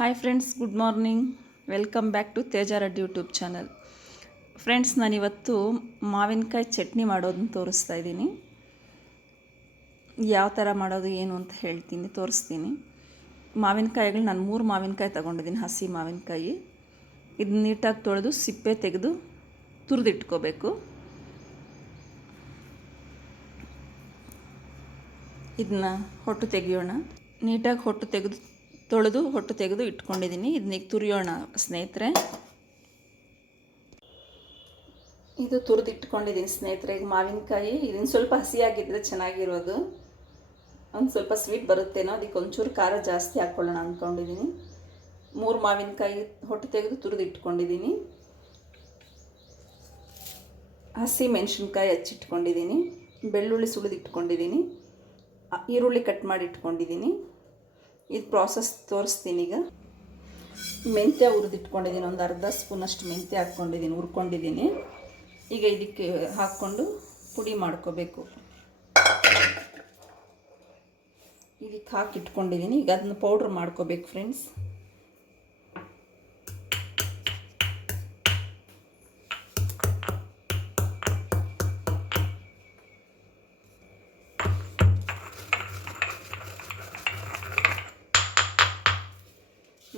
Hi friends, good morning. Welcome back to Teja Reddy YouTube channel. Friends, ನಾನಿವತ್ತು ಮಾವಿನಕಾಯಿ ಚಟ್ನಿ ಮಾಡೋದನ್ನ ತೋರಿಸ್ತಾ ಇದ್ದೀನಿ. ಯಾವ ಥರ ಮಾಡೋದು ಏನು ಅಂತ ತೋರಿಸ್ತೀನಿ. ಮಾವಿನಕಾಯಿಗಳು ನಾನು 3 ಮಾವಿನಕಾಯಿ ತೊಗೊಂಡಿದ್ದೀನಿ, ಹಸಿ ಮಾವಿನಕಾಯಿ. ಇದನ್ನ ನೀಟಾಗಿ ತೊಳೆದು ಸಿಪ್ಪೆ ತೆಗೆದು ತುರಿದಿಟ್ಕೋಬೇಕು. ಇದನ್ನ ಹೊಟ್ಟು ತೆಗಿಯೋಣ. ನೀಟಾಗಿ ಹೊಟ್ಟು ತೆಗೆದು ಇಟ್ಕೊಂಡಿದ್ದೀನಿ. ಇದನ್ನ ಈಗ ತುರಿಯೋಣ ಸ್ನೇಹಿತರೆ. ಇದು ತುರಿದಿಟ್ಕೊಂಡಿದ್ದೀನಿ ಸ್ನೇಹಿತರೆ. ಈಗ ಮಾವಿನಕಾಯಿ ಇದನ್ನು ಸ್ವಲ್ಪ ಹಸಿಯಾಗಿದ್ದರೆ ಚೆನ್ನಾಗಿರೋದು, ಒಂದು ಸ್ವಲ್ಪ ಸ್ವೀಟ್ ಬರುತ್ತೇನೋ, ಅದಕ್ಕೆ ಒಂಚೂರು ಖಾರ ಜಾಸ್ತಿ ಹಾಕ್ಕೊಳ್ಳೋಣ ಅಂದ್ಕೊಂಡಿದ್ದೀನಿ. 3 ಮಾವಿನಕಾಯಿ ಹೊಟ್ಟು ತೆಗೆದು ತುರಿದಿಟ್ಕೊಂಡಿದ್ದೀನಿ. ಹಸಿ ಮೆಣಸಿನ್ಕಾಯಿ ಹಚ್ಚಿಟ್ಕೊಂಡಿದ್ದೀನಿ. ಬೆಳ್ಳುಳ್ಳಿ ಸುಳಿದಿಟ್ಕೊಂಡಿದ್ದೀನಿ. ಈರುಳ್ಳಿ ಕಟ್ ಮಾಡಿ ಇಟ್ಕೊಂಡಿದ್ದೀನಿ. ಇದು ಪ್ರಾಸೆಸ್ ತೋರಿಸ್ತೀನಿ. ಈಗ ಮೆಂತ್ಯ ಹುರಿದಿಟ್ಕೊಂಡಿದ್ದೀನಿ. ಒಂದು ಅರ್ಧ ಸ್ಪೂನಷ್ಟು ಮೆಂತ್ಯ ಹಾಕ್ಕೊಂಡಿದ್ದೀನಿ, ಹುರ್ಕೊಂಡಿದ್ದೀನಿ. ಈಗ ಇದಕ್ಕೆ ಹಾಕ್ಕೊಂಡು ಪುಡಿ ಮಾಡ್ಕೋಬೇಕು. ಇದಕ್ಕೆ ಹಾಕಿಟ್ಕೊಂಡಿದ್ದೀನಿ. ಈಗ ಅದನ್ನ ಪೌಡ್ರ್ ಮಾಡ್ಕೋಬೇಕು ಫ್ರೆಂಡ್ಸ್.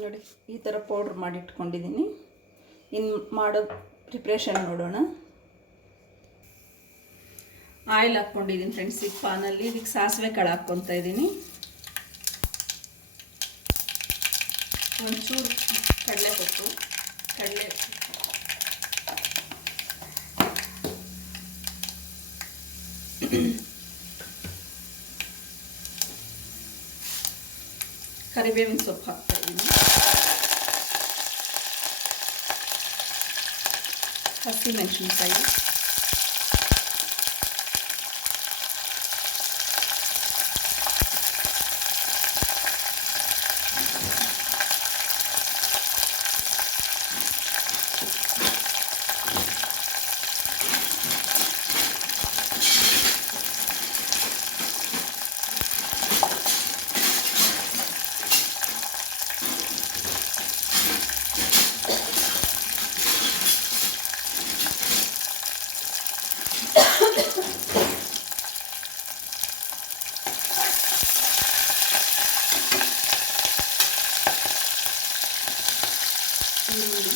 ನೋಡಿ, ಈ ಥರ ಪೌಡ್ರ್ ಮಾಡಿಟ್ಕೊಂಡಿದ್ದೀನಿ. ಇನ್ನು ಮಾಡೋ ಪ್ರಿಪ್ರೇಷನ್ ನೋಡೋಣ. ಆಯಿಲ್ ಹಾಕ್ಕೊಂಡಿದ್ದೀನಿ ಫ್ರೆಂಡ್ಸ್. ಈಗ ಪಾನಲ್ಲಿ ಇದಕ್ಕೆ ಸಾಸಿವೆ ಕಾಳು ಹಾಕ್ಕೊತಾ ಇದ್ದೀನಿ. ಒಂಚೂರು ಕಡಲೆಪಪ್ಪು, ಕರಿಬೇವಿನ ಸೊಪ್ಪು ಹಾಕ್ತಾ ಇದ್ದೀನಿ. ಹಸಿ ಮೆಣಸಿನ್ಕಾಯಿ, ಈರುಳ್ಳಿ,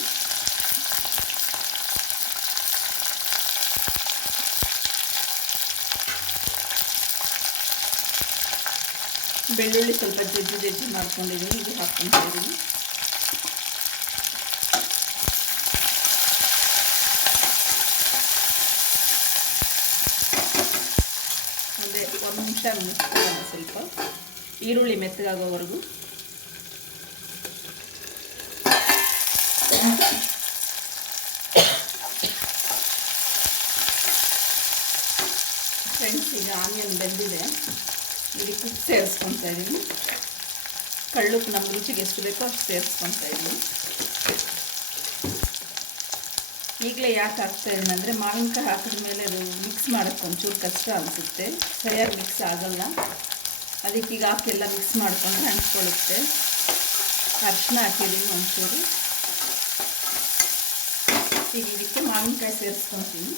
ಬೆಳ್ಳುಳ್ಳಿ ಸ್ವಲ್ಪ ಜಜ್ಜಿ ಮಾಡ್ಕೊಂಡಿದ್ದೀನಿ. ಇದು ಹಾಕ್ಕೊತಾ ಇದ್ದೀನಿ. ಒಂದು ನಿಮಿಷ ಮುಚ್ಕೊಳ್ಳೋಣ, ಸ್ವಲ್ಪ ಈರುಳ್ಳಿ ಮೆತ್ತಗಾಗೋವರೆಗೂ. ಫ್ರೆಂಡ್ಸ್, ಈಗ ಆನಿಯನ್ ಬೆಂದಿದೆ. ಇದಕ್ಕೆ ಉಪ್ಪು ಸೇರಿಸ್ಕೊತಾ ಇದ್ದೀನಿ. ಕಳ್ಳುಪ್ಪು ನಮ್ಮ ರುಚಿಗೆ ಎಷ್ಟು ಬೇಕೋ ಅಷ್ಟು ಸೇರಿಸ್ಕೊತಾ ಇದ್ದೀನಿ. ಈಗಲೇ ಯಾಕೆ ಹಾಕ್ತಾ ಇದ್ದೀನಿ ಅಂದರೆ, ಮಾವಿನಕಾಯಿ ಹಾಕಿದ ಮೇಲೆ ಅದು ಮಿಕ್ಸ್ ಮಾಡೋಕ್ಕೆ ಒಂಚೂರು ಕಷ್ಟ ಅನಿಸುತ್ತೆ, ಸರಿಯಾಗಿ ಮಿಕ್ಸ್ ಆಗೋಲ್ಲ. ಅದಕ್ಕೆ ಈಗ ಹಾಕೆಲ್ಲ ಮಿಕ್ಸ್ ಮಾಡಿಕೊಂಡ್ರೆ ಅಂಟ್ಕೊಳ್ಳುತ್ತೆ. ಅರಿಶಿನ ಹಾಕಿದ್ದೀನಿ ಒಂಚೂರು. ಈಗ ಇದಕ್ಕೆ ಮಾವಿನಕಾಯಿ ಸೇರಿಸ್ಕೊತೀನಿ.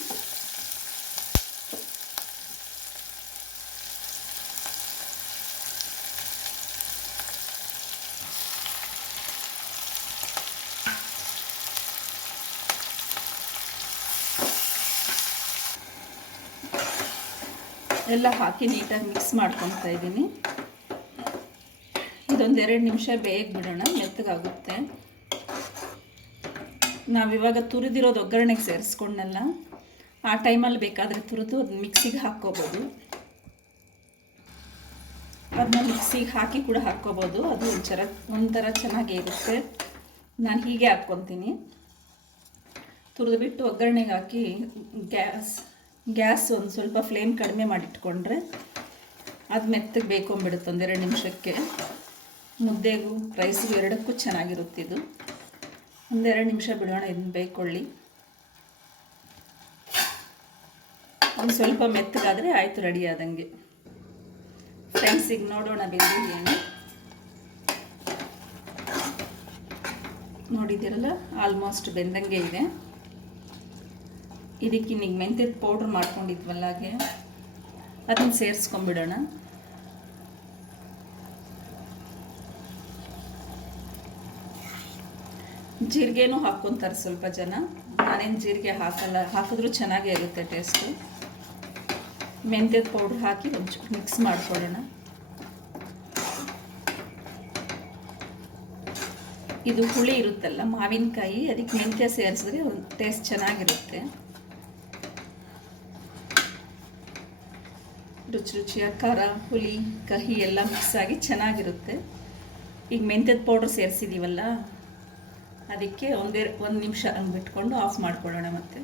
ಎಲ್ಲ ಹಾಕಿ ನೀಟಾಗಿ ಮಿಕ್ಸ್ ಮಾಡ್ಕೊತಾ ಇದ್ದೀನಿ. ಇದೊಂದು 2 ನಿಮಿಷ ಬೇಗ ಬಿಡೋಣ, ಮೆತ್ತಗಾಗುತ್ತೆ. ನಾವಿವಾಗ ತುರಿದಿರೋದು ಒಗ್ಗರಣೆಗೆ ಸೇರಿಸ್ಕೊಂಡಲ್ಲ, ಆ ಟೈಮಲ್ಲಿ ಬೇಕಾದರೆ ತುರಿದು ಅದು ಮಿಕ್ಸಿಗೆ ಹಾಕ್ಕೋಬೋದು. ಅದನ್ನ ಮಿಕ್ಸಿಗೆ ಹಾಕಿ ಕೂಡ ಹಾಕ್ಕೋಬೋದು. ಅದು ಒಂಥರ ಚೆನ್ನಾಗೇ ಇರುತ್ತೆ. ನಾನು ಹೀಗೆ ಹಾಕ್ಕೊತೀನಿ. ತುರಿದು ಬಿಟ್ಟು ಒಗ್ಗರಣೆಗೆ ಹಾಕಿ ಗ್ಯಾಸ್ ಒಂದು ಸ್ವಲ್ಪ ಫ್ಲೇಮ್ ಕಡಿಮೆ ಮಾಡಿಟ್ಕೊಂಡ್ರೆ ಅದು ಮೆತ್ತಗೆ ಬೇಕೊಂಬಿಡುತ್ತೆ. 2 ನಿಮಿಷಕ್ಕೆ ಮುದ್ದೆಗೂ ರೈಸ್ಗೂ ಎರಡಕ್ಕೂ ಚೆನ್ನಾಗಿರುತ್ತೆ. ಇದು 2 ನಿಮಿಷ ಬಿಡೋಣ, ಇದನ್ನು ಬೇಯ್ಕೊಳ್ಳಿ. ಒಂದು ಸ್ವಲ್ಪ ಮೆತ್ತಗಾದರೆ ಆಯಿತು, ರೆಡಿ ಆದಂಗೆ. ಫ್ರೆಂಡ್ಸ್, ಈಗ ನೋಡೋಣ ಬೆಂದಿದೆ ಏನು. ನೋಡಿದ್ದೀರಲ್ಲ, ಆಲ್ಮೋಸ್ಟ್ ಬೆಂದಂಗೆ ಇದೆ. ಇದಕ್ಕೆ ಈಗ ಮೆಂತ್ಯದ ಪೌಡ್ರ್ ಮಾಡ್ಕೊಂಡಿದ್ವಲ್ಲ ಹಾಗೆ ಅದನ್ನು ಸೇರಿಸ್ಕೊಂಬಿಡೋಣ. ಜೀರಿಗೆನೂ ಹಾಕ್ಕೊತಾರೆ ಸ್ವಲ್ಪ ಜನ. ನಾನೇನು ಜೀರಿಗೆ ಹಾಕಲ್ಲ, ಹಾಕಿದ್ರೂ ಚೆನ್ನಾಗೇ ಇರುತ್ತೆ ಟೇಸ್ಟು. ಮೆಂತ್ಯದ ಪೌಡ್ರ್ ಹಾಕಿ ಒಂಚೂರು ಮಿಕ್ಸ್ ಮಾಡ್ಕೊಳ್ಳೋಣ. ಇದು ಹುಳಿ ಇರುತ್ತಲ್ಲ ಮಾವಿನಕಾಯಿ, ಅದಕ್ಕೆ ಮೆಂತ್ಯ ಸೇರಿಸಿದ್ರೆ ಒಂದು ಟೇಸ್ಟ್ ಚೆನ್ನಾಗಿರುತ್ತೆ. ರುಚಿ ರುಚಿಯಾಗಿ ಖಾರ, ಹುಳಿ, ಕಹಿ ಎಲ್ಲ ಮಿಕ್ಸ್ ಆಗಿ ಚೆನ್ನಾಗಿರುತ್ತೆ. ಈಗ ಮೆಂತ್ಯದ ಪೌಡ್ರ್ ಸೇರಿಸಿದ್ದೀವಲ್ಲ, ಅದಕ್ಕೆ ಒಂದು ನಿಮಿಷ ಹಂಗೆ ಬಿಟ್ಕೊಂಡು ಆಫ್ ಮಾಡ್ಕೊಳ್ಳೋಣ. ಮತ್ತೆ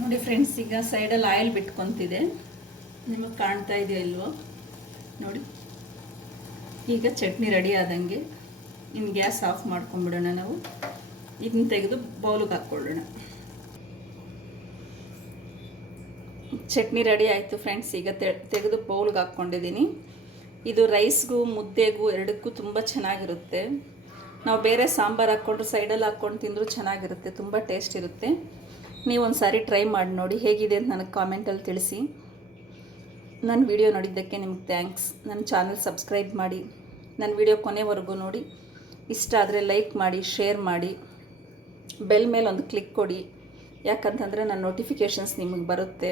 ನೋಡಿ ಫ್ರೆಂಡ್ಸ್, ಈಗ ಸೈಡಲ್ಲಿ ಆಯಿಲ್ ಬಿಟ್ಕೊತಿದೆ, ನಿಮಗೆ ಕಾಣ್ತಾ ಇದೆಯಾ ಇಲ್ವೋ ನೋಡಿ. ಈಗ ಚಟ್ನಿ ರೆಡಿ ಆದಂಗೆ ಇನ್ನು ಗ್ಯಾಸ್ ಆಫ್ ಮಾಡ್ಕೊಂಬಿಡೋಣ. ನಾವು ಇದನ್ನ ತೆಗೆದು ಬೌಲಿಗೆ ಹಾಕ್ಕೊಳ್ಳೋಣ. ಚಟ್ನಿ ರೆಡಿ ಆಯಿತು ಫ್ರೆಂಡ್ಸ್. ಈಗ ತೆಗೆದು ಬೌಲ್ಗೆ ಹಾಕ್ಕೊಂಡಿದ್ದೀನಿ. ಇದು ರೈಸ್ಗೂ ಮುದ್ದೆಗೂ ಎರಡಕ್ಕೂ ತುಂಬ ಚೆನ್ನಾಗಿರುತ್ತೆ. ನಾವು ಬೇರೆ ಸಾಂಬಾರು ಹಾಕ್ಕೊಂಡ್ರೆ ಸೈಡಲ್ಲಿ ಹಾಕ್ಕೊಂಡು ತಿಂದರೂ ಚೆನ್ನಾಗಿರುತ್ತೆ, ತುಂಬ ಟೇಸ್ಟ್ ಇರುತ್ತೆ. ನೀವು ಒಂದು ಸಾರಿ ಟ್ರೈ ಮಾಡಿ ನೋಡಿ, ಹೇಗಿದೆ ಅಂತ ನನಗೆ ಕಾಮೆಂಟಲ್ಲಿ ತಿಳಿಸಿ. ನನ್ನ ವಿಡಿಯೋ ನೋಡಿದ್ದಕ್ಕೆ ನಿಮ್ಗೆ ಥ್ಯಾಂಕ್ಸ್. ನನ್ನ ಚಾನಲ್ ಸಬ್ಸ್ಕ್ರೈಬ್ ಮಾಡಿ, ನನ್ನ ವಿಡಿಯೋ ಕೊನೆವರೆಗೂ ನೋಡಿ. ಇಷ್ಟ ಆದರೆ ಲೈಕ್ ಮಾಡಿ, ಶೇರ್ ಮಾಡಿ, ಬೆಲ್ ಮೇಲೆ ಒಂದು ಕ್ಲಿಕ್ ಕೊಡಿ. ಯಾಕಂತಂದರೆ ನನ್ನ ನೋಟಿಫಿಕೇಷನ್ಸ್ ನಿಮಗೆ ಬರುತ್ತೆ.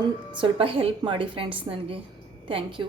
ಒಂದು ಸ್ವಲ್ಪ ಹೆಲ್ಪ್ ಮಾಡಿ ಫ್ರೆಂಡ್ಸ್ ನನಗೆ. Thank you.